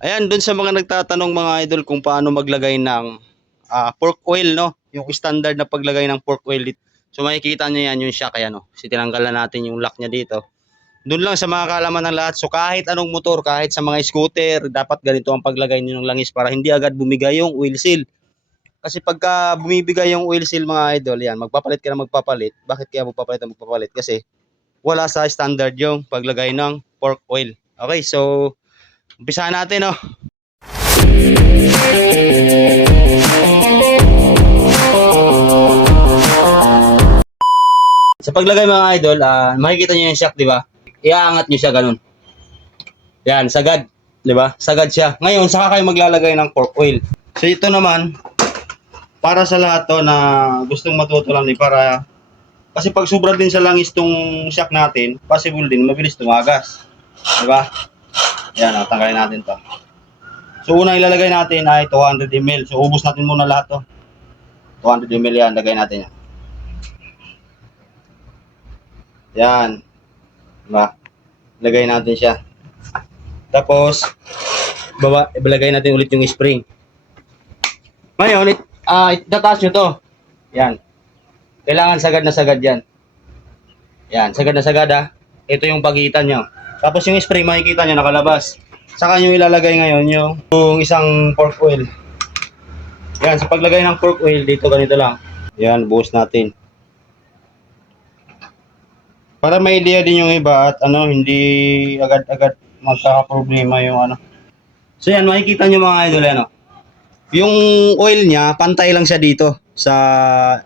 Ayan, dun sa mga nagtatanong mga idol kung paano maglagay ng pork oil, no? Yung standard na paglagay ng pork oil dito. So makikita nyo yan yung shock, ayan, no? So tinanggalan natin yung lock niya dito. Doon lang sa mga kaalaman ng lahat. So kahit anong motor, kahit sa mga scooter, dapat ganito ang paglagay nyo ng langis para hindi agad bumigay yung oil seal. Kasi pagka bumibigay yung oil seal mga idol, yan, magpapalit ka na magpapalit. Bakit kaya magpapalit? Kasi wala sa standard yung paglagay ng pork oil. Okay, so umpisahan natin, no? Sa paglagay mga idol, makikita nyo yung shock, di ba? Iaangat nyo siya ganun. Yan, sagad. Di ba? Sagad siya. Ngayon, saka kayo maglalagay ng pork oil. So ito naman, para sa lahat to na gustong matuto lang para kasi pag sobra din sa langis tong shock natin, possible din mabilis tumagas. Di ba? Yan, tanggalin natin to. So unang ilalagay natin ay 200 ml. So ubos natin muna lahat to. 200 ml yan, lagay natin yan. Yan. Diba? Lagay natin siya. Tapos, ibalagay natin ulit yung spring. Ngayon, itataas nyo to. Yan. Kailangan sagad na sagad yan. Yan, sagad na sagad ha. Ito yung pagitan nyo. Tapos yung spring, makikita nyo nakalabas. Saka nyo ilalagay ngayon yung isang pork oil. Yan, sa paglagay ng pork oil, dito ganito lang. Yan, buhos natin. Para may idea din yung iba at hindi agad-agad magkakaproblema yung So yan, makikita nyo mga idol, yung oil niya, pantay lang siya dito sa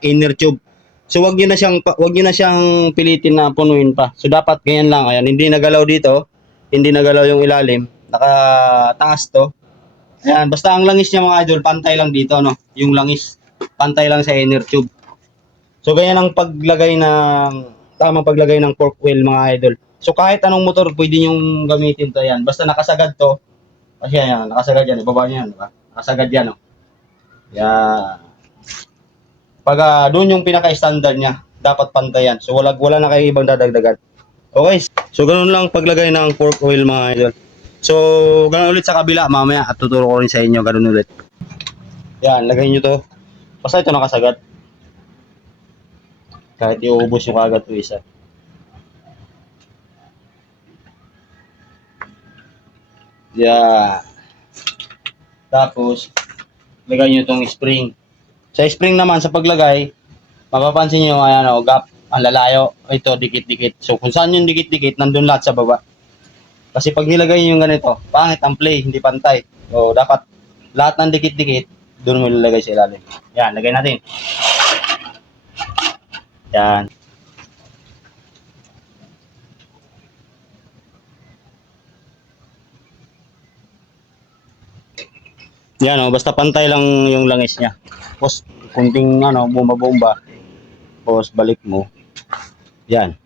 inner tube. So wag niyo na siyang pilitin na punuin pa. So dapat ganyan lang, ayan, hindi nagalaw dito, hindi nagalaw yung ilalim, nakataas to. Ayan, basta ang langis niya mga idol, pantay lang dito, no? Yung langis, pantay lang sa inner tube. So ganyan ang tamang paglagay ng pork oil mga idol. So kahit anong motor pwede niyong gamitin to yan. Basta nakasagad to. Kasi yan, nakasagad yan. Ibaba niyo yan, diba? Nakasagad yan, no? Yan. Pag doon yung pinaka-standard niya, dapat pantayan. So wala na kayong ibang dadagdagan. Okay. So ganoon lang paglagay ng pork oil mga idol. So ganoon ulit sa kabila mamaya at tuturo ko rin sa inyo ganoon ulit. Yan, lagay niyo to. Basta ito nakasagad. Kahit iubos yung agad to isa. Yeah. Tapos, lagay nyo itong spring. Sa spring naman, sa paglagay, mapapansin nyo, gap, ang lalayo. Ito, dikit-dikit. So, kung saan yung dikit-dikit, nandun lahat sa baba. Kasi pag nilagay nyo yung ganito, pangit ang play, hindi pantay. So, dapat lahat ng dikit-dikit, doon mo ilalagay sa ilalim. Yan, lagay natin. Yan. Yan, basta pantay lang yung langis niya. Tapos, kunting bomba-bomba. Tapos, balik mo. Yan.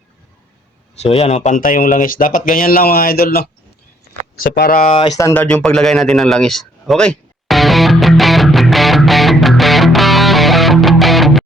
So, yan, pantay yung langis. Dapat ganyan lang mga idol, no? So, para standard yung paglagay natin ng langis. Okay.